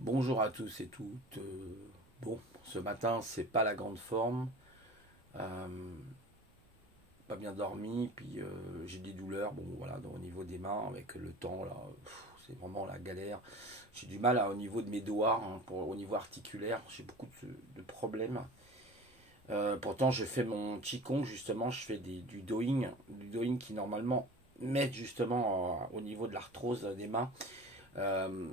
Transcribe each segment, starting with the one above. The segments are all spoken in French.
Bonjour à tous et toutes. Bon, ce matin, c'est pas la grande forme. Euh, Pas bien dormi, puis j'ai des douleurs. Bon, voilà, au niveau des mains, avec le temps, là, c'est vraiment la galère. J'ai du mal au niveau de mes doigts, hein, au niveau articulaire. J'ai beaucoup de problèmes. Pourtant, je fais mon Qigong, justement, je fais du doing qui normalement m'aide justement au niveau de l'arthrose des mains. Euh,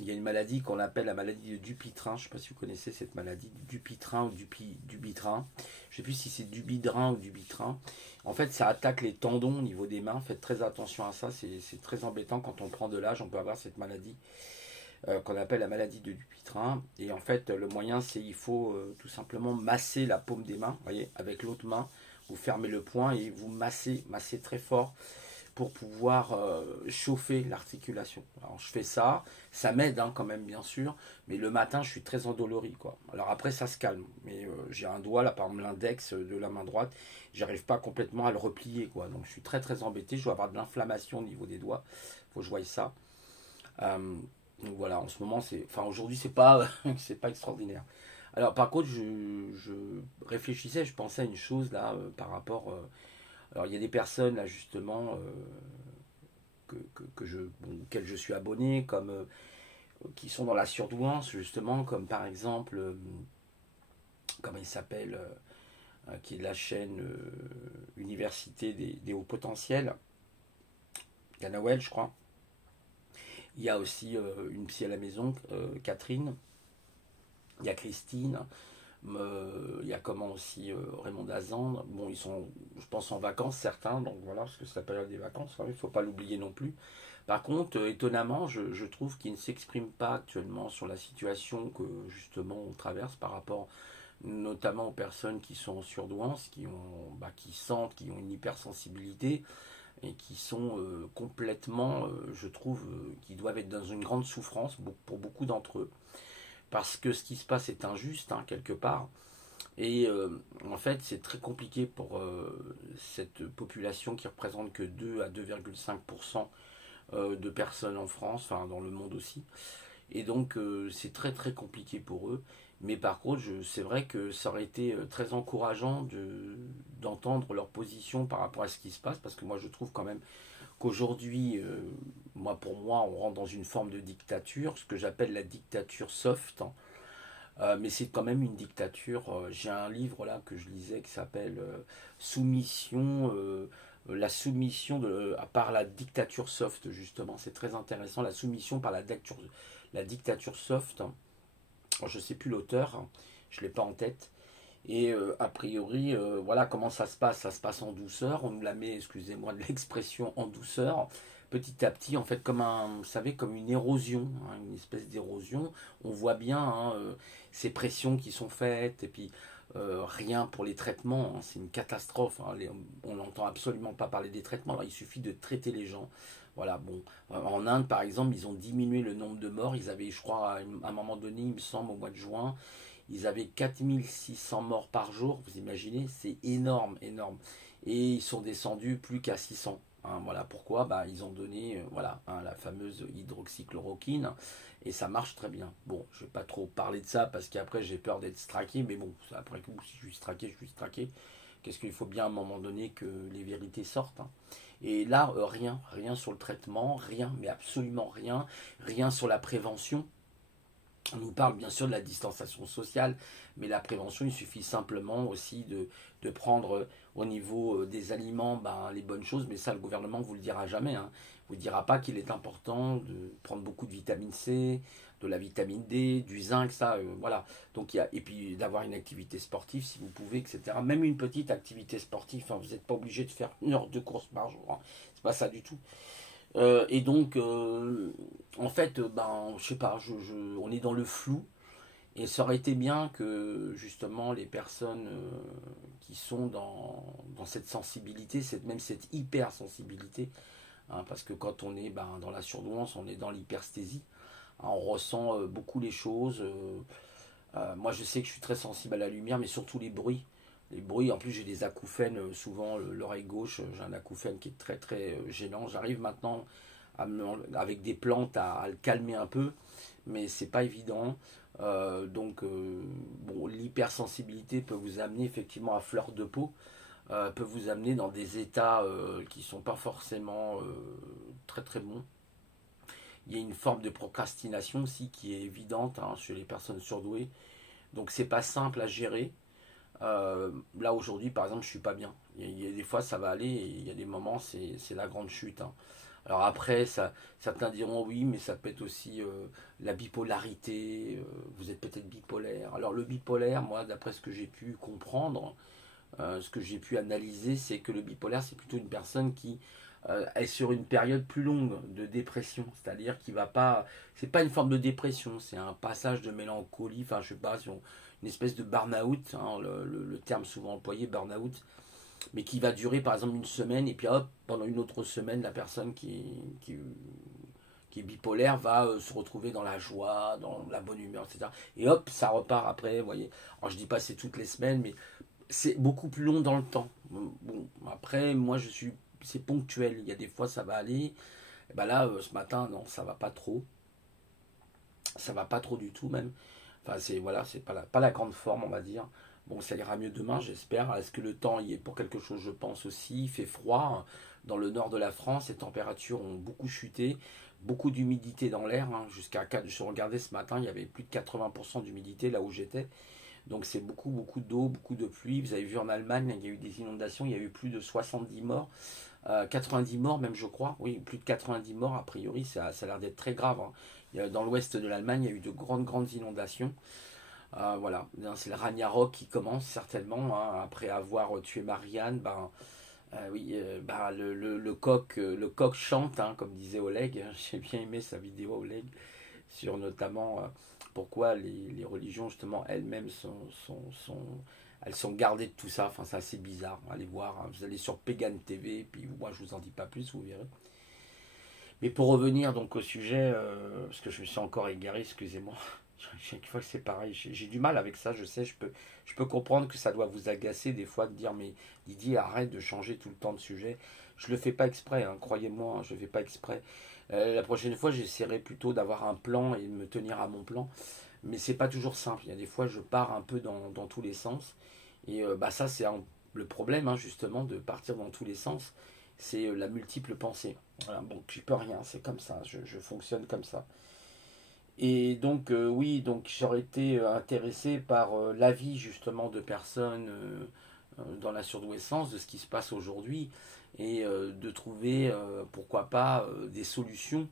Il y a une maladie qu'on appelle la maladie de Dupuytren. Je ne sais pas si vous connaissez cette maladie, Dupuytren ou Dupuytren. Je ne sais plus si c'est Dubidrin ou Dupuytren. En fait, ça attaque les tendons au niveau des mains. Faites très attention à ça. C'est très embêtant quand on prend de l'âge. On peut avoir cette maladie qu'on appelle la maladie de Dupuytren. Et en fait, le moyen, c'est il faut tout simplement masser la paume des mains. Vous voyez, avec l'autre main, vous fermez le poing et vous massez très fort pour pouvoir chauffer l'articulation. Alors je fais ça, ça m'aide hein, quand même bien sûr, mais le matin je suis très endolori quoi. Alors après ça se calme, mais j'ai un doigt là par exemple l'index de la main droite, j'arrive pas complètement à le replier quoi, donc je suis très embêté, je dois avoir de l'inflammation au niveau des doigts, faut que je voie ça. Donc voilà, en ce moment c'est, enfin aujourd'hui c'est pas c'est pas extraordinaire. Alors par contre je réfléchissais, je pensais à une chose là par rapport alors il y a des personnes là justement auxquelles je suis abonné, comme qui sont dans la surdouance justement, comme par exemple, comment il s'appelle, qui est de la chaîne Université des hauts potentiels, Ganawel je crois. Il y a aussi une psy à la maison, Catherine. Il y a Christine. Il y a comment aussi Raymond Dazan. Bon, ils sont, je pense, en vacances certains, donc voilà, parce que c'est la période des vacances, il ne faut pas l'oublier non plus. Par contre, étonnamment, je trouve qu'ils ne s'expriment pas actuellement sur la situation que justement on traverse par rapport notamment aux personnes qui sont en surdouance, qui sentent, qui ont une hypersensibilité et qui sont complètement, je trouve, qui doivent être dans une grande souffrance pour beaucoup d'entre eux. Parce que ce qui se passe est injuste, hein, quelque part. Et en fait, c'est très compliqué pour cette population qui représente que 2 à 2,5% de personnes en France, enfin dans le monde aussi. Et donc c'est très compliqué pour eux. Mais par contre, c'est vrai que ça aurait été très encourageant d'entendre leur position par rapport à ce qui se passe, parce que moi je trouve quand même qu'aujourd'hui, pour moi, on rentre dans une forme de dictature, ce que j'appelle la dictature soft, hein. Mais c'est quand même une dictature. J'ai un livre là que je lisais qui s'appelle Soumission, la soumission par la dictature soft, justement. C'est très intéressant, la soumission par la dictature soft. Alors, je ne sais plus l'auteur, hein, je ne l'ai pas en tête. Et a priori, voilà comment ça se passe. Ça se passe en douceur. On nous la met, excusez-moi de l'expression, en douceur. Petit à petit, en fait, vous savez, comme une érosion, hein, une espèce d'érosion. On voit bien hein, ces pressions qui sont faites. Et puis, rien pour les traitements. Hein, c'est une catastrophe. Hein, on n'entend absolument pas parler des traitements. Alors, il suffit de traiter les gens. Voilà, bon. En Inde, par exemple, ils ont diminué le nombre de morts. Ils avaient, je crois, à un moment donné, il me semble, au mois de juin, ils avaient 4600 morts par jour, vous imaginez, c'est énorme, énorme. Et ils sont descendus plus qu'à 600. Hein, voilà pourquoi, bah, ils ont donné voilà, hein, la fameuse hydroxychloroquine et ça marche très bien. Bon, je ne vais pas trop parler de ça parce qu'après j'ai peur d'être straqué, mais bon, après coup, si je suis straqué, je suis straqué. Qu'est-ce qu'il faut bien à un moment donné que les vérités sortent. Hein. Et là, rien sur le traitement, rien, mais absolument rien, rien sur la prévention. On nous parle bien sûr de la distanciation sociale, mais la prévention, il suffit simplement aussi de prendre au niveau des aliments les bonnes choses, mais ça le gouvernement ne vous le dira jamais. Hein. Il ne vous dira pas qu'il est important de prendre beaucoup de vitamine C, de la vitamine D, du zinc, ça, voilà. Donc, et puis d'avoir une activité sportive si vous pouvez, etc. Même une petite activité sportive, hein, vous n'êtes pas obligé de faire 1 heure de course par jour. Hein. C'est pas ça du tout. Et donc, en fait, je sais pas, on est dans le flou. Et ça aurait été bien que justement les personnes qui sont dans cette sensibilité, même cette hypersensibilité, hein, parce que quand on est dans la surdouance, on est dans l'hypersthésie, hein, on ressent beaucoup les choses. Moi, je sais que je suis très sensible à la lumière, mais surtout les bruits. Les bruits, en plus j'ai des acouphènes, souvent l'oreille gauche, j'ai un acouphène qui est très gênant. J'arrive maintenant avec des plantes à le calmer un peu, mais c'est pas évident. Bon, l'hypersensibilité peut vous amener effectivement à fleur de peau, peut vous amener dans des états qui sont pas forcément très très bons. Il y a une forme de procrastination aussi qui est évidente hein, chez les personnes surdouées. Donc c'est pas simple à gérer. Là aujourd'hui par exemple je suis pas bien. Il y a des fois ça va aller et il y a des moments c'est la grande chute. Hein. Alors après certains diront oui mais ça peut être aussi la bipolarité. Vous êtes peut-être bipolaire. Alors le bipolaire moi d'après ce que j'ai pu comprendre, ce que j'ai pu analyser c'est que le bipolaire c'est plutôt une personne qui est sur une période plus longue de dépression, c'est-à-dire qu'il va pas, c'est pas une forme de dépression, c'est un passage de mélancolie, enfin je sais pas, une espèce de burn-out, hein, le terme souvent employé burn-out, mais qui va durer par exemple une semaine et puis hop, pendant une autre semaine, la personne qui est bipolaire va se retrouver dans la joie, dans la bonne humeur, etc. Et hop, ça repart après, vous voyez. Alors je dis pas c'est toutes les semaines, mais c'est beaucoup plus long dans le temps. Bon, après, moi je suis c'est ponctuel. Il y a des fois ça va aller. Et ben là, ce matin, non, ça va pas trop. Ça va pas trop du tout même. Enfin, c'est voilà, c'est pas la grande forme, on va dire. Bon, ça ira mieux demain, j'espère. Est-ce que le temps y est pour quelque chose, je pense aussi. Il fait froid. Dans le nord de la France, les températures ont beaucoup chuté. Beaucoup d'humidité dans l'air. Hein, jusqu'à 4. Je regardais ce matin, il y avait plus de 80% d'humidité là où j'étais. Donc c'est beaucoup, beaucoup d'eau, beaucoup de pluie. Vous avez vu en Allemagne, il y a eu des inondations, il y a eu plus de 70 morts. 90 morts même je crois, oui plus de 90 morts a priori, ça a l'air d'être très grave. Hein. Dans l'ouest de l'Allemagne il y a eu de grandes inondations. Voilà, c'est le Ragnarok qui commence certainement, hein. Après avoir tué Marianne, oui, le coq chante, hein, comme disait Oleg. J'ai bien aimé sa vidéo Oleg sur notamment pourquoi les religions justement elles-mêmes elles sont gardées de tout ça. Enfin, c'est assez bizarre. Allez voir. Hein. Vous allez sur Pagan TV, puis moi je vous en dis pas plus, vous verrez. Mais pour revenir donc au sujet, parce que je me suis encore égaré, excusez-moi. Chaque fois que c'est pareil, j'ai du mal avec ça. Je sais, je peux comprendre que ça doit vous agacer des fois de dire mais Didier arrête de changer tout le temps de sujet. Je le fais pas exprès, hein, croyez-moi, hein, je le fais pas exprès. La prochaine fois, j'essaierai plutôt d'avoir un plan et de me tenir à mon plan. Mais c'est pas toujours simple. Il y a des fois, je pars un peu dans tous les sens. Et ça, c'est le problème, hein, justement, de partir dans tous les sens. C'est la multiple pensée. Voilà, bon, je peux rien, c'est comme ça. Je fonctionne comme ça. Et donc, oui, donc j'aurais été intéressé par l'avis, justement, de personnes dans la surdouessance, de ce qui se passe aujourd'hui, et de trouver, pourquoi pas, des solutions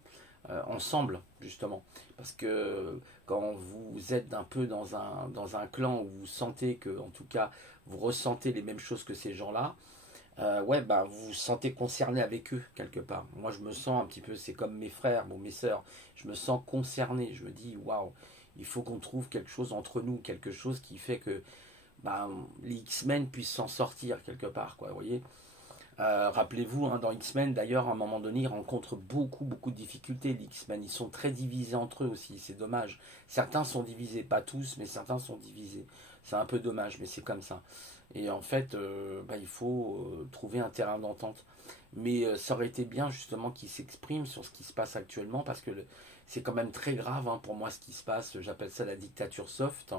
ensemble, justement. Parce que quand vous êtes un peu dans un clan où vous sentez que, en tout cas, vous ressentez les mêmes choses que ces gens-là, ouais, vous vous sentez concerné avec eux, quelque part. Moi, je me sens un petit peu, c'est comme mes frères, bon, mes sœurs, je me sens concerné. Je me dis, waouh, il faut qu'on trouve quelque chose entre nous, quelque chose qui fait que les X-Men puissent s'en sortir, quelque part, quoi, vous voyez. Rappelez-vous, hein, dans X-Men, d'ailleurs, à un moment donné, ils rencontrent beaucoup de difficultés, les X-Men. Ils sont très divisés entre eux aussi, c'est dommage. Certains sont divisés, pas tous, mais certains sont divisés. C'est un peu dommage, mais c'est comme ça. Et en fait, il faut trouver un terrain d'entente. Mais ça aurait été bien, justement, qu'ils s'expriment sur ce qui se passe actuellement, parce que c'est quand même très grave, hein, pour moi, ce qui se passe. J'appelle ça la dictature soft.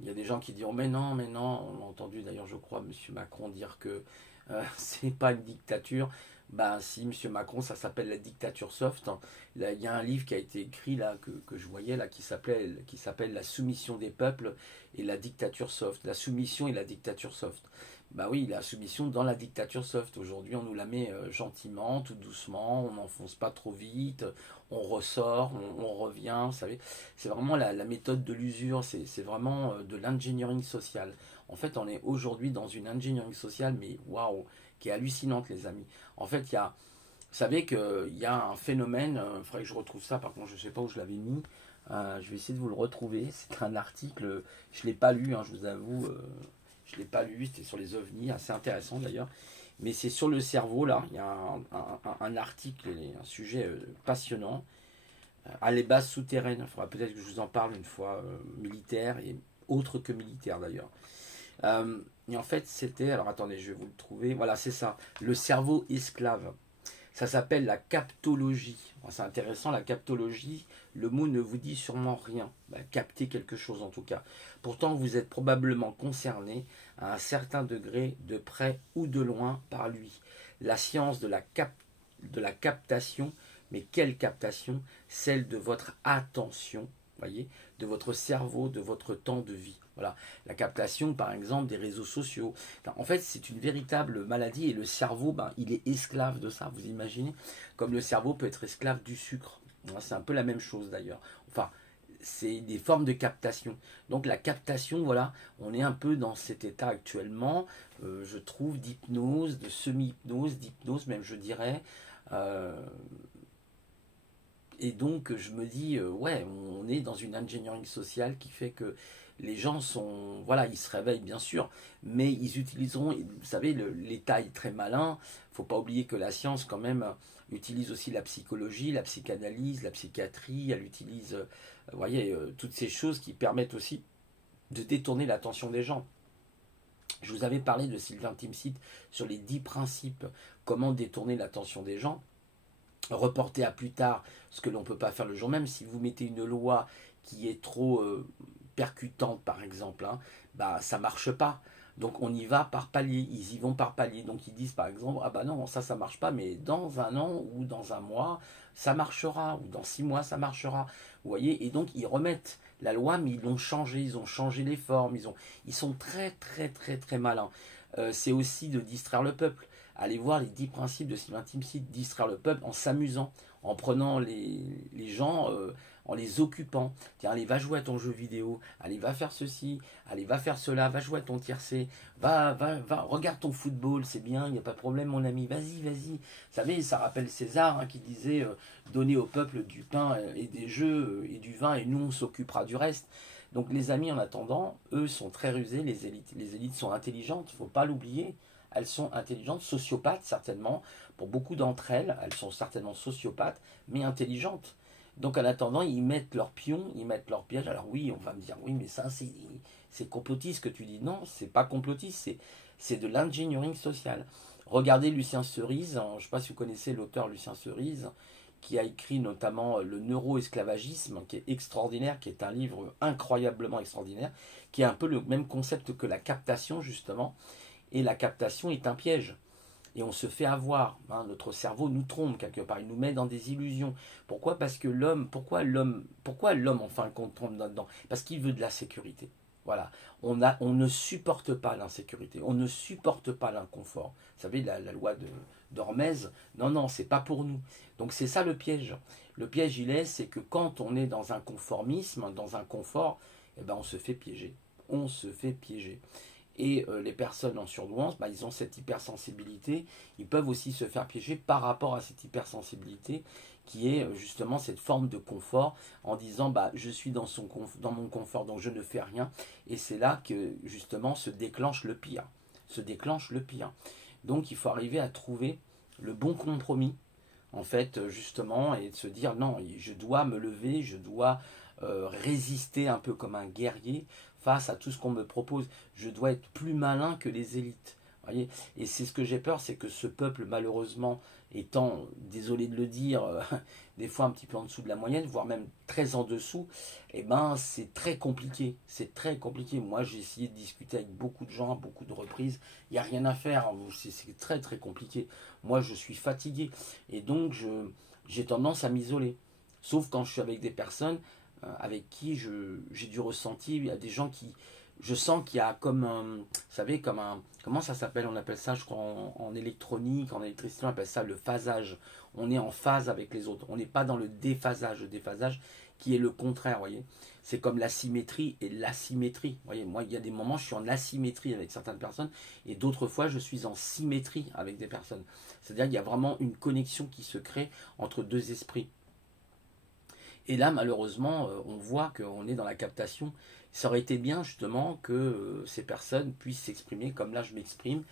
Il y a des gens qui diront, mais non, mais non. On a entendu, d'ailleurs, je crois, M. Macron dire que c'est pas une dictature. Si, Monsieur Macron, ça s'appelle la dictature soft. Là, il y a un livre qui a été écrit là que je voyais là qui s'appelle La soumission des peuples et la dictature soft. La soumission et la dictature soft. Oui, la soumission dans la dictature soft. Aujourd'hui, on nous la met gentiment, tout doucement, on n'enfonce pas trop vite, on ressort, on revient, vous savez. C'est vraiment la méthode de l'usure, c'est vraiment de l'engineering social. En fait, on est aujourd'hui dans une engineering sociale, mais waouh, qui est hallucinante, les amis. En fait, vous savez qu'il y a un phénomène, il faudrait que je retrouve ça, par contre, je ne sais pas où je l'avais mis. Je vais essayer de vous le retrouver. C'est un article, je ne l'ai pas lu, hein, je vous avoue, je ne l'ai pas lu, c'était sur les ovnis, assez intéressant d'ailleurs. Mais c'est sur le cerveau, là, il y a un article, un sujet passionnant. À les bases souterraines, il faudra peut-être que je vous en parle une fois, militaire et autre que militaire d'ailleurs. Et en fait, c'était, alors attendez, je vais vous le trouver. Voilà, c'est ça, le cerveau esclave. Ça s'appelle la captologie. C'est intéressant, la captologie, le mot ne vous dit sûrement rien. Capter quelque chose en tout cas. Pourtant, vous êtes probablement concerné à un certain degré, de près ou de loin, par lui. La science de la captation, mais quelle captation? Celle de votre attention, voyez, de votre cerveau, de votre temps de vie. Voilà, la captation par exemple des réseaux sociaux. En fait, c'est une véritable maladie et le cerveau, il est esclave de ça, vous imaginez? Comme le cerveau peut être esclave du sucre. C'est un peu la même chose d'ailleurs. Enfin, c'est des formes de captation. Donc la captation, voilà, on est un peu dans cet état actuellement, je trouve, d'hypnose, de semi-hypnose, d'hypnose même je dirais. Euh, et donc je me dis, ouais, on est dans une engineering sociale qui fait que les gens sont, voilà, ils se réveillent bien sûr, mais ils utiliseront, vous savez, l'État est très malin, il ne faut pas oublier que la science quand même utilise aussi la psychologie, la psychanalyse, la psychiatrie, elle utilise, vous voyez, toutes ces choses qui permettent aussi de détourner l'attention des gens. Je vous avais parlé de Sylvain Timsit sur les 10 principes, comment détourner l'attention des gens, reporter à plus tard ce que l'on ne peut pas faire le jour même. Si vous mettez une loi qui est trop percutante par exemple, ça ne marche pas. Donc on y va par palier, ils y vont par palier. Donc ils disent par exemple, ah bah non, ça marche pas, mais dans un an ou dans un mois, ça marchera, ou dans 6 mois, ça marchera. Vous voyez, et donc ils remettent la loi, mais ils l'ont changé, ils ont changé les formes, ils sont très très très très malins. C'est aussi de distraire le peuple. Allez voir les 10 principes de Sylvain Timsit, distraire le peuple en s'amusant, en prenant les gens, en les occupant. Tiens, allez, va jouer à ton jeu vidéo, allez, va faire ceci, allez, va faire cela, va jouer à ton tiercé, va, regarde ton football, c'est bien, il n'y a pas de problème, mon ami, vas-y, vas-y. Vous savez, ça rappelle César qui disait donnez au peuple du pain et des jeux et du vin, et nous, on s'occupera du reste. Donc les amis, en attendant, eux sont très rusés, les élites. Les élites sont intelligentes, il ne faut pas l'oublier. Elles sont intelligentes, sociopathes certainement. Pour beaucoup d'entre elles, elles sont certainement sociopathes, mais intelligentes. Donc en attendant, ils mettent leurs pions, ils mettent leurs pièges. Alors oui, on va me dire, oui, mais ça, c'est complotiste que tu dis. Non, c'est pas complotiste, c'est de l'engineering social. Regardez Lucien Cerise, je ne sais pas si vous connaissez l'auteur Lucien Cerise, qui a écrit notamment Le neuroesclavagisme, qui est extraordinaire, qui est un livre incroyablement extraordinaire, qui est un peu le même concept que la captation, justement. Et la captation est un piège. Et on se fait avoir. Notre cerveau nous trompe quelque part. Il nous met dans des illusions. Pourquoi? Parce que pourquoi l'homme en fin de compte tombe là-dedans? Parce qu'il veut de la sécurité. Voilà. On ne supporte pas l'insécurité. On ne supporte pas l'inconfort. Vous savez, la loi d'Hormèse, non, c'est pas pour nous. Donc c'est ça le piège. Le piège, c'est que quand on est dans un conformisme, dans un confort, on se fait piéger. On se fait piéger. Et les personnes en surdouance, ils ont cette hypersensibilité. Ils peuvent aussi se faire piéger par rapport à cette hypersensibilité qui est justement cette forme de confort en disant je suis dans mon confort donc je ne fais rien. Et c'est là que justement se déclenche le pire. Donc il faut arriver à trouver le bon compromis en fait justement et de se dire non, je dois me lever, je dois résister un peu comme un guerrier face à tout ce qu'on me propose. Je dois être plus malin que les élites. Voyez, et c'est ce que j'ai peur, c'est que ce peuple, malheureusement, étant, désolé de le dire, des fois un petit peu en dessous de la moyenne, voire même très en dessous, c'est très compliqué. C'est très compliqué. Moi, j'ai essayé de discuter avec beaucoup de gens, à beaucoup de reprises. Il n'y a rien à faire. C'est très, très compliqué. Moi, je suis fatigué. Et donc, j'ai tendance à m'isoler. Sauf quand je suis avec des personnes avec qui j'ai du ressenti. Il y a des gens qui, je sens qu'il y a comme un, vous savez, comme un, comment ça s'appelle? On appelle ça, je crois, en électronique, en électricité, on appelle ça le phasage. On est en phase avec les autres. On n'est pas dans le déphasage. Le déphasage qui est le contraire, vous voyez. C'est comme la symétrie et l'asymétrie. Vous voyez, moi, il y a des moments, je suis en asymétrie avec certaines personnes et d'autres fois, je suis en symétrie avec des personnes. C'est-à-dire qu'il y a vraiment une connexion qui se crée entre deux esprits. Et là, malheureusement, on voit qu'on est dans la captation. Ça aurait été bien, justement, que ces personnes puissent s'exprimer comme là je m'exprime,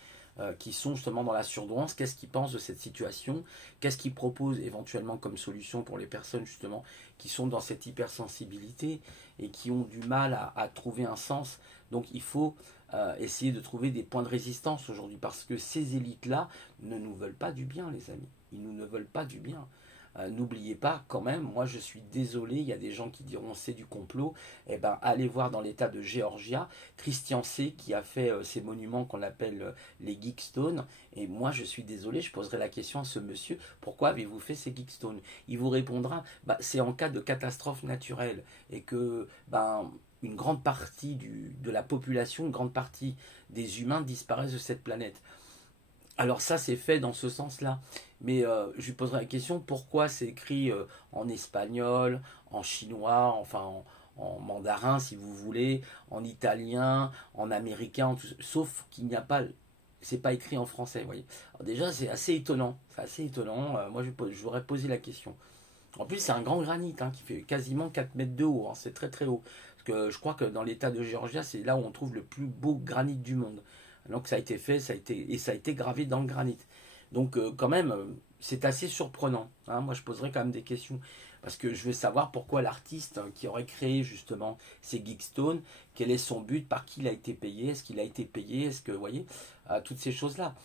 qui sont justement dans la surdouance. Qu'est-ce qu'ils pensent de cette situation? Qu'est-ce qu'ils proposent éventuellement comme solution pour les personnes, justement, qui sont dans cette hypersensibilité et qui ont du mal à trouver un sens? Donc, il faut essayer de trouver des points de résistance aujourd'hui, parce que ces élites-là ne nous veulent pas du bien, les amis. ils nous ne veulent pas du bien. N'oubliez pas quand même, moi je suis désolé, il y a des gens qui diront c'est du complot. Eh ben allez voir dans l'état de Géorgia, Christian C qui a fait ces monuments qu'on appelle les Geekstones. Et moi je suis désolé, je poserai la question à ce monsieur, pourquoi avez-vous fait ces Geekstones? Il vous répondra, bah, c'est en cas de catastrophe naturelle et que une grande partie de la population, une grande partie des humains disparaissent de cette planète. Alors ça, c'est fait dans ce sens-là. Mais je lui poserai la question, pourquoi c'est écrit en espagnol, en chinois, enfin en mandarin si vous voulez, en italien, en américain, sauf qu'il n'y a pas, c'est pas écrit en français, vous voyez. Alors déjà, c'est assez étonnant, c'est assez étonnant. Moi, je voudrais poser la question. En plus, c'est un grand granit hein, qui fait quasiment 4 mètres de haut, hein, c'est très très haut. Parce que je crois que dans l'état de Géorgia, c'est là où on trouve le plus beau granit du monde. Donc ça a été fait, ça a été gravé dans le granit. Donc quand même, c'est assez surprenant. Hein. Moi, je poserais quand même des questions. Parce que je veux savoir pourquoi l'artiste qui aurait créé justement ces Geekstones, quel est son but, par qui il a été payé, est-ce qu'il a été payé, est-ce que, vous voyez, toutes ces choses-là.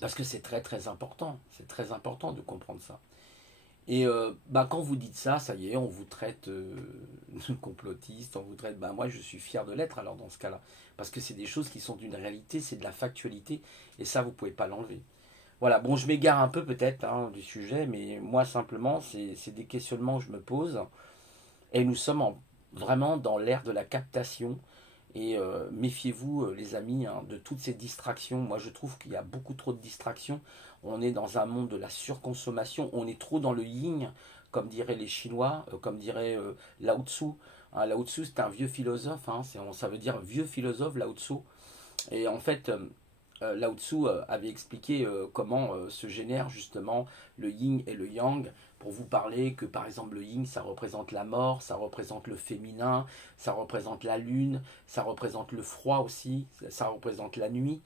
Parce que c'est très très important. C'est très important de comprendre ça. Et quand vous dites ça, ça y est, on vous traite de complotiste, on vous traite, moi je suis fier de l'être alors dans ce cas-là. Parce que c'est des choses qui sont d'une réalité, c'est de la factualité, et ça vous pouvez pas l'enlever. Voilà, bon je m'égare un peu peut-être hein, du sujet, mais moi simplement c'est des questionnements que je me pose, et nous sommes vraiment dans l'ère de la captation, et méfiez-vous, les amis, hein, de toutes ces distractions. Moi, je trouve qu'il y a beaucoup trop de distractions. On est dans un monde de la surconsommation. On est trop dans le yin, comme diraient les Chinois, comme dirait Lao Tzu. Hein, Lao Tzu, c'est un vieux philosophe. Hein, ça veut dire vieux philosophe, Lao Tzu. Et en fait, Lao Tzu avait expliqué comment se génère justement le yin et le yang, pour vous parler que par exemple le yin ça représente la mort, ça représente le féminin, ça représente la lune, ça représente le froid aussi, ça représente la nuit,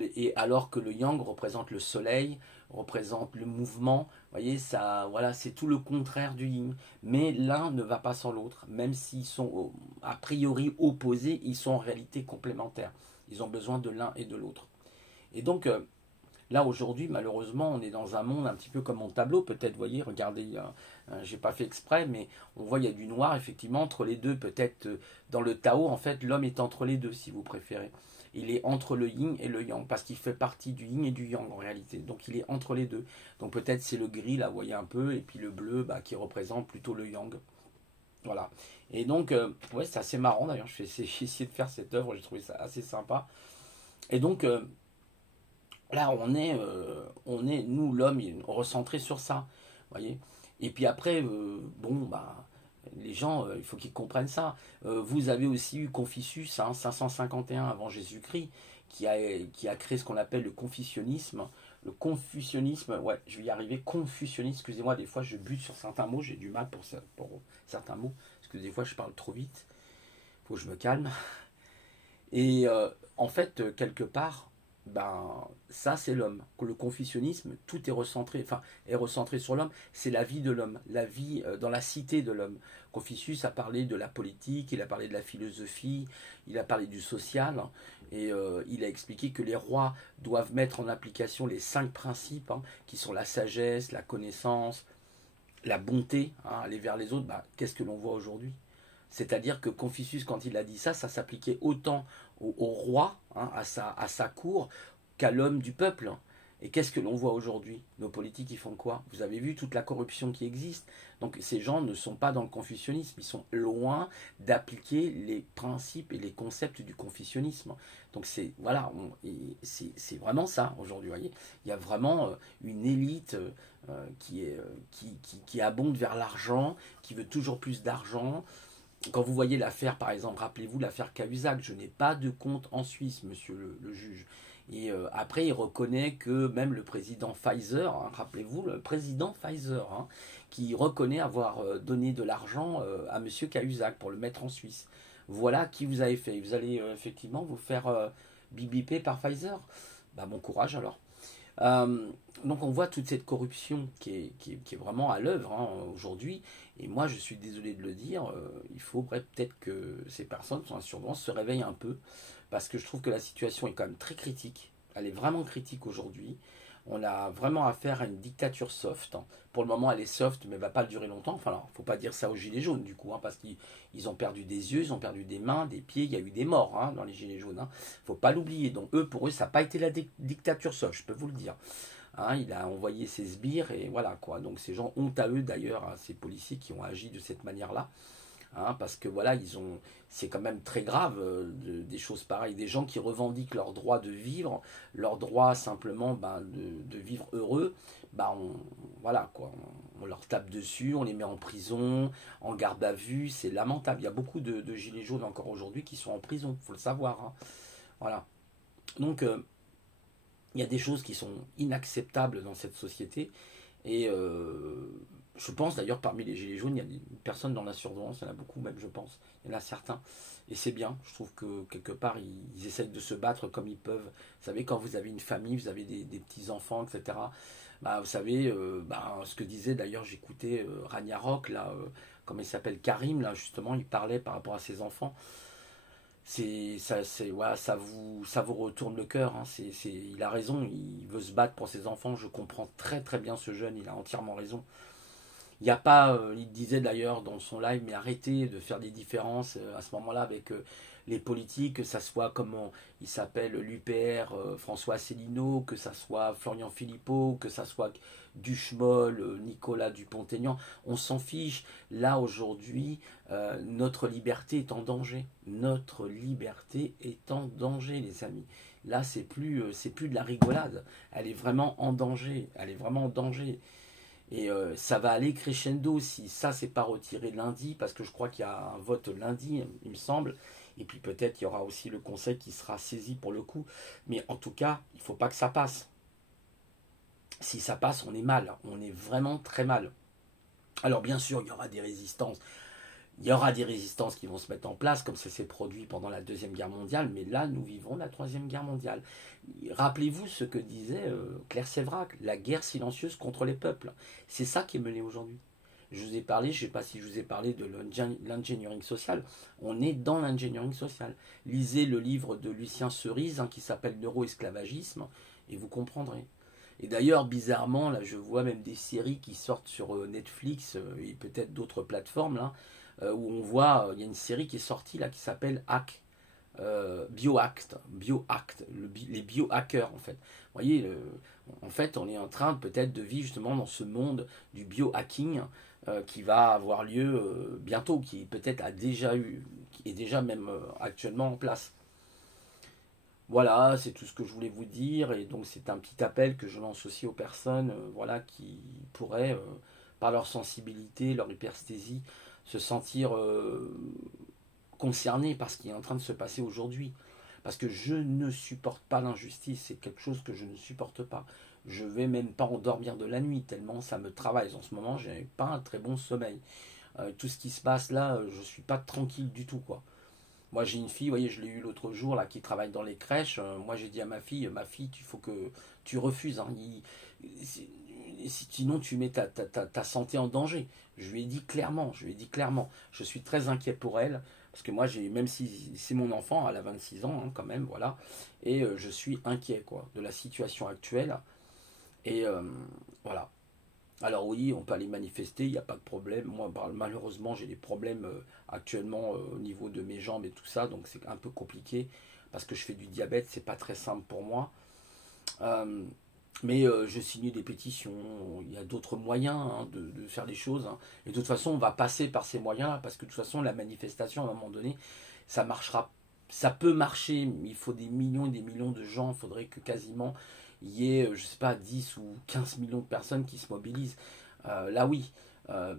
et alors que le yang représente le soleil, représente le mouvement, vous voyez, ça, voilà, c'est tout le contraire du yin. Mais l'un ne va pas sans l'autre, même s'ils sont a priori opposés, ils sont en réalité complémentaires. Ils ont besoin de l'un et de l'autre. Et donc, là aujourd'hui, malheureusement, on est dans un monde un petit peu comme mon tableau, peut-être, vous voyez, regardez, j'ai pas fait exprès, mais on voit il y a du noir, effectivement, entre les deux, peut-être, dans le Tao, en fait, l'homme est entre les deux, si vous préférez. Il est entre le yin et le yang, parce qu'il fait partie du yin et du yang, en réalité. Donc, il est entre les deux. Donc, peut-être c'est le gris, là, vous voyez un peu, et puis le bleu, qui représente plutôt le yang. Voilà. Et donc, ouais, c'est assez marrant, d'ailleurs, j'ai essayé de faire cette œuvre, j'ai trouvé ça assez sympa. Et donc, là, nous, l'homme, recentré sur ça, voyez. Et puis après, les gens, il faut qu'ils comprennent ça. Vous avez aussi eu Confucius, hein, 551 avant Jésus-Christ, qui a créé ce qu'on appelle le confucianisme. Le confucianisme, ouais, je vais y arriver. Confucianisme, excusez-moi, des fois je bute sur certains mots, j'ai du mal pour certains mots, parce que des fois je parle trop vite. Il faut que je me calme. Et en fait, quelque part, ça c'est l'homme. Le confucianisme, tout est recentré sur l'homme. C'est la vie de l'homme, la vie dans la cité de l'homme. Confucius a parlé de la politique, il a parlé de la philosophie, il a parlé du social, hein, et il a expliqué que les rois doivent mettre en application les 5 principes, hein, qui sont la sagesse, la connaissance, la bonté, hein, aller vers les autres. Qu'est-ce que l'on voit aujourd'hui? C'est-à-dire que Confucius, quand il a dit ça, ça s'appliquait autant au roi, hein, à sa cour, qu'à l'homme du peuple. Et qu'est-ce que l'on voit aujourd'hui? Nos politiques, ils font quoi? Vous avez vu toute la corruption qui existe. Donc ces gens ne sont pas dans le confucianisme, ils sont loin d'appliquer les principes et les concepts du confucianisme. Donc c'est voilà, c'est vraiment ça aujourd'hui. Voyez, il y a vraiment une élite qui abonde vers l'argent, qui veut toujours plus d'argent. Quand vous voyez l'affaire, par exemple, rappelez-vous l'affaire Cahuzac, je n'ai pas de compte en Suisse, monsieur le juge. Et après, il reconnaît que même le président Pfizer, hein, rappelez-vous, le président Pfizer, hein, qui reconnaît avoir donné de l'argent à monsieur Cahuzac pour le mettre en Suisse. Voilà qui vous avez fait. Vous allez effectivement vous faire bibiper par Pfizer. Bon courage alors. Donc on voit toute cette corruption qui est vraiment à l'œuvre hein, aujourd'hui. Et moi je suis désolé de le dire, il faudrait peut-être que ces personnes sont en surveillance se réveillent un peu. Parce que je trouve que la situation est quand même très critique. Elle est vraiment critique aujourd'hui. On a vraiment affaire à une dictature soft. Pour le moment, elle est soft, mais elle ne va pas durer longtemps. Enfin, alors, faut pas dire ça aux Gilets jaunes, du coup, parce qu'ils ont perdu des yeux, ils ont perdu des mains, des pieds. Il y a eu des morts dans les Gilets jaunes. Faut pas l'oublier. Donc, pour eux, ça n'a pas été la dictature soft, je peux vous le dire. Il a envoyé ses sbires et voilà quoi. Donc, ces gens, honte à eux d'ailleurs, ces policiers qui ont agi de cette manière-là. Parce que voilà, c'est quand même très grave des choses pareilles, des gens qui revendiquent leur droit de vivre, leur droit simplement de vivre heureux, voilà quoi, on leur tape dessus, on les met en prison, en garde à vue, c'est lamentable. Il y a beaucoup de gilets jaunes encore aujourd'hui qui sont en prison, faut le savoir. Voilà. Donc il y a des choses qui sont inacceptables dans cette société et je pense d'ailleurs parmi les gilets jaunes, il y a des personnes dans la surdouance, il y en a beaucoup même je pense, il y en a certains. Et c'est bien, je trouve que quelque part ils essayent de se battre comme ils peuvent. Vous savez, quand vous avez une famille, vous avez des petits-enfants, etc. Vous savez, ce que disait d'ailleurs, j'écoutais Ragnarok, là, comment il s'appelle, Karim, là justement, il parlait par rapport à ses enfants. Voilà, ça vous retourne le cœur. Il a raison, il veut se battre pour ses enfants. Je comprends très très bien ce jeune, il a entièrement raison. Il n'y a pas, il disait d'ailleurs dans son live, mais arrêtez de faire des différences à ce moment-là avec les politiques, que ça soit comment il s'appelle l'UPR, François Asselineau, que ça soit Florian Philippot, que ça soit Duchemol, Nicolas Dupont-Aignan, on s'en fiche. Là aujourd'hui, notre liberté est en danger. Notre liberté est en danger, les amis. Là, c'est plus de la rigolade. Elle est vraiment en danger. Elle est vraiment en danger. Et ça va aller crescendo si ça c'est pas retiré lundi, parce que je crois qu'il y a un vote lundi, il me semble. Et puis peut-être il y aura aussi le conseil qui sera saisi pour le coup. Mais en tout cas, il ne faut pas que ça passe. Si ça passe, on est mal. On est vraiment très mal. Alors bien sûr, il y aura des résistances. Il y aura des résistances qui vont se mettre en place, comme ça s'est produit pendant la Deuxième Guerre mondiale, mais là, nous vivons la Troisième Guerre mondiale. Rappelez-vous ce que disait Claire Séverac, la guerre silencieuse contre les peuples. C'est ça qui est mené aujourd'hui. Je vous ai parlé, je ne sais pas si je vous ai parlé de l'engineering social. On est dans l'engineering social. Lisez le livre de Lucien Cerise qui s'appelle Neuroesclavagisme et vous comprendrez. Et d'ailleurs, bizarrement, là, je vois même des séries qui sortent sur Netflix et peut-être d'autres plateformes là, où on voit, il y a une série qui est sortie là qui s'appelle Hack, Biohacked, les biohackers en fait. Vous voyez, en fait, on est en train peut-être de vivre justement dans ce monde du biohacking qui va avoir lieu bientôt, qui peut-être a déjà eu, qui est déjà même actuellement en place. Voilà, c'est tout ce que je voulais vous dire et donc c'est un petit appel que je lance aussi aux personnes, voilà, qui pourraient, par leur sensibilité, leur hypersthésie, se sentir concernés par ce qui est en train de se passer aujourd'hui. Parce que je ne supporte pas l'injustice, c'est quelque chose que je ne supporte pas. Je vais même pas endormir de la nuit, tellement ça me travaille. En ce moment, je n'ai pas un très bon sommeil. Tout ce qui se passe là, je suis pas tranquille du tout, quoi. Moi, j'ai une fille, vous voyez, je l'ai eu l'autre jour, là, qui travaille dans les crèches. Moi, j'ai dit à ma fille, il faut que tu refuses. Sinon, tu mets ta santé en danger. Je lui ai dit clairement, je suis très inquiet pour elle. Parce que moi, même si c'est mon enfant, elle a 26 ans quand même, voilà. Et je suis inquiet, quoi, de la situation actuelle. Et voilà. Alors oui, on peut aller manifester, il n'y a pas de problème. Moi, malheureusement, j'ai des problèmes actuellement au niveau de mes jambes et tout ça, donc c'est un peu compliqué parce que je fais du diabète, c'est pas très simple pour moi. Euh, mais je signe des pétitions, il y a d'autres moyens de faire les choses. Et de toute façon, on va passer par ces moyens-là parce que de toute façon, la manifestation, à un moment donné, ça marchera. Ça peut marcher, mais il faut des millions et des millions de gens. Il faudrait que quasiment il y ait, je sais pas, 10 ou 15 millions de personnes qui se mobilisent. Là, oui, euh,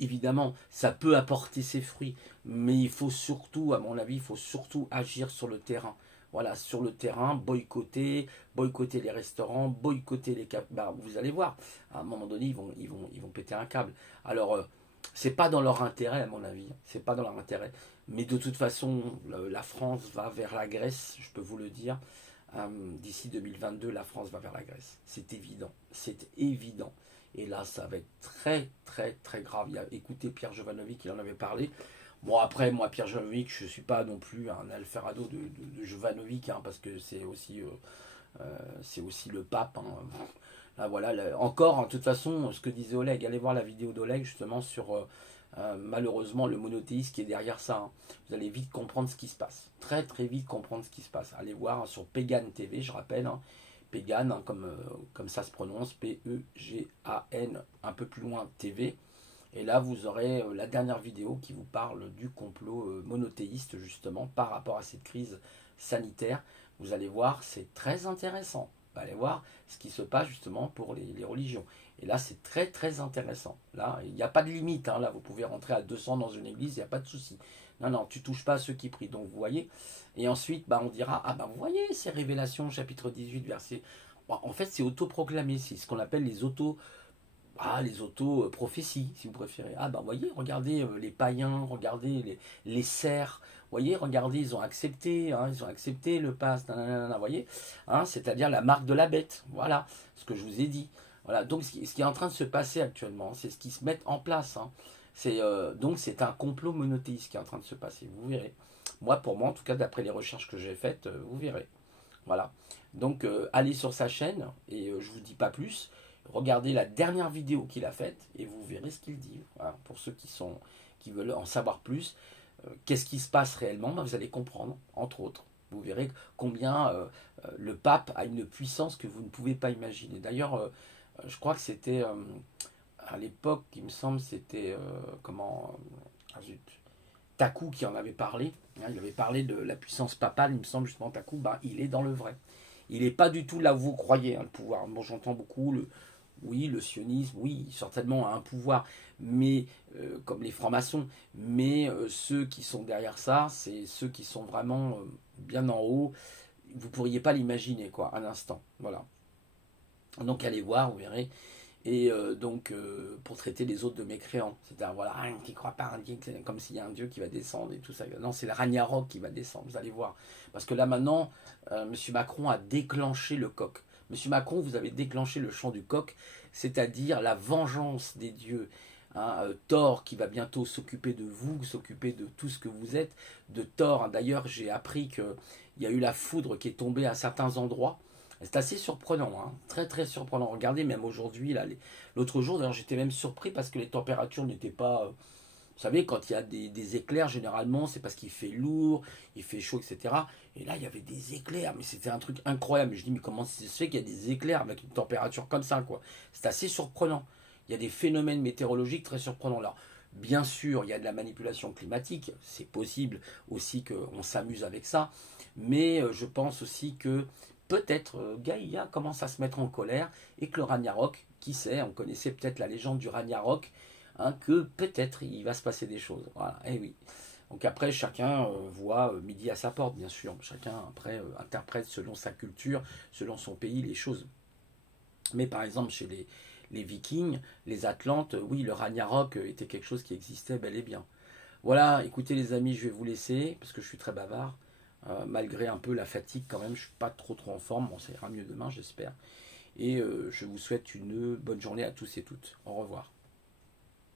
évidemment, ça peut apporter ses fruits, mais il faut surtout, à mon avis, il faut surtout agir sur le terrain. Voilà, sur le terrain, boycotter les restaurants, boycotter les cap. Vous allez voir, à un moment donné, ils vont péter un câble. Alors, c'est pas dans leur intérêt, à mon avis. C'est pas dans leur intérêt. Mais de toute façon, la France va vers la Grèce, je peux vous le dire. D'ici 2022, la France va vers la Grèce. C'est évident. C'est évident. Et là, ça va être très, très, très grave. Écoutez, Pierre Jovanovic, il en avait parlé. Bon, après, moi, Pierre Jovanovic, je ne suis pas non plus un Alferado de Jovanovic, parce que c'est aussi le pape. Là, voilà, encore, hein, de toute façon, ce que disait Oleg, allez voir la vidéo d'Oleg justement sur malheureusement le monothéisme qui est derrière ça. Hein. Vous allez vite comprendre ce qui se passe. Très très vite comprendre ce qui se passe. Allez voir hein, sur Pegan TV, je rappelle. Hein, Pegan, hein, comme ça se prononce, P-E-G-A-N, un peu plus loin TV. Et là, vous aurez la dernière vidéo qui vous parle du complot monothéiste, justement, par rapport à cette crise sanitaire. Vous allez voir, c'est très intéressant. Vous allez voir ce qui se passe justement pour les religions. Et là, c'est très très intéressant. Là, il n'y a pas de limite. Hein. Là, vous pouvez rentrer à 200 dans une église, il n'y a pas de souci. Non, non, tu touches pas à ceux qui prient. Donc, vous voyez. Et ensuite, bah, on dira, ah ben, vous voyez, ces révélations, chapitre 18, verset... Bon, en fait, c'est autoproclamé. C'est ce qu'on appelle les auto-prophéties, si vous préférez. Ah ben voyez, regardez les païens, regardez les serfs, voyez, regardez, ils ont accepté le pass, vous voyez, hein, c'est-à-dire la marque de la bête, voilà, ce que je vous ai dit. Voilà, donc ce qui est en train de se passer actuellement, c'est ce qui se met en place. Hein. Donc c'est un complot monothéiste qui est en train de se passer, vous verrez. Moi, pour moi, en tout cas, d'après les recherches que j'ai faites, vous verrez. Voilà. Donc, allez sur sa chaîne, et je vous dis pas plus. Regardez la dernière vidéo qu'il a faite et vous verrez ce qu'il dit. Voilà. Pour ceux qui veulent en savoir plus, qu'est-ce qui se passe réellement, ben, vous allez comprendre, entre autres. Vous verrez combien le pape a une puissance que vous ne pouvez pas imaginer. D'ailleurs, je crois que c'était à l'époque, il me semble, c'était zut, Taku qui en avait parlé. Hein, il avait parlé de la puissance papale, il me semble justement Taku, ben, il est dans le vrai. Il n'est pas du tout là où vous croyez, hein, le pouvoir. Bon, j'entends beaucoup oui, le sionisme, oui, certainement a un pouvoir, mais comme les francs-maçons, mais ceux qui sont derrière ça, c'est ceux qui sont vraiment bien en haut. Vous ne pourriez pas l'imaginer, quoi, un instant. Voilà. Donc allez voir, vous verrez. Et pour traiter les autres de mécréants. C'est-à-dire, voilà, un qui ne croit pas un Dieu, comme s'il y a un Dieu qui va descendre et tout ça. Non, c'est le Ragnarok qui va descendre, vous allez voir. Parce que là, maintenant, M. Macron a déclenché le coq. M. Macron, vous avez déclenché le chant du coq, c'est-à-dire la vengeance des dieux. Hein, Thor qui va bientôt s'occuper de vous, s'occuper de tout ce que vous êtes. De Thor, hein, d'ailleurs, j'ai appris qu'il y a eu la foudre qui est tombée à certains endroits. C'est assez surprenant, hein, très très surprenant. Regardez, même aujourd'hui, l'autre jour, d'ailleurs, j'étais même surpris parce que les températures n'étaient pas. Vous savez, quand il y a des éclairs, généralement, c'est parce qu'il fait lourd, il fait chaud, etc. Et là, il y avait des éclairs, mais c'était un truc incroyable. Je dis, mais comment ça se fait qu'il y a des éclairs avec une température comme ça, quoi? C'est assez surprenant. Il y a des phénomènes météorologiques très surprenants là. Bien sûr, il y a de la manipulation climatique, c'est possible aussi qu'on s'amuse avec ça, mais je pense aussi que peut-être Gaïa commence à se mettre en colère et que le Ragnarok, qui sait, on connaissait peut-être la légende du Ragnarok, hein, que peut-être il va se passer des choses. Voilà, et oui. Donc après, chacun voit midi à sa porte, bien sûr. Chacun après interprète selon sa culture, selon son pays, les choses. Mais par exemple, chez les Vikings, les Atlantes, oui, le Ragnarok était quelque chose qui existait bel et bien. Voilà, écoutez les amis, je vais vous laisser, parce que je suis très bavard. Malgré un peu la fatigue quand même, je ne suis pas trop en forme. Bon, ça ira mieux demain, j'espère. Et je vous souhaite une bonne journée à tous et toutes. Au revoir.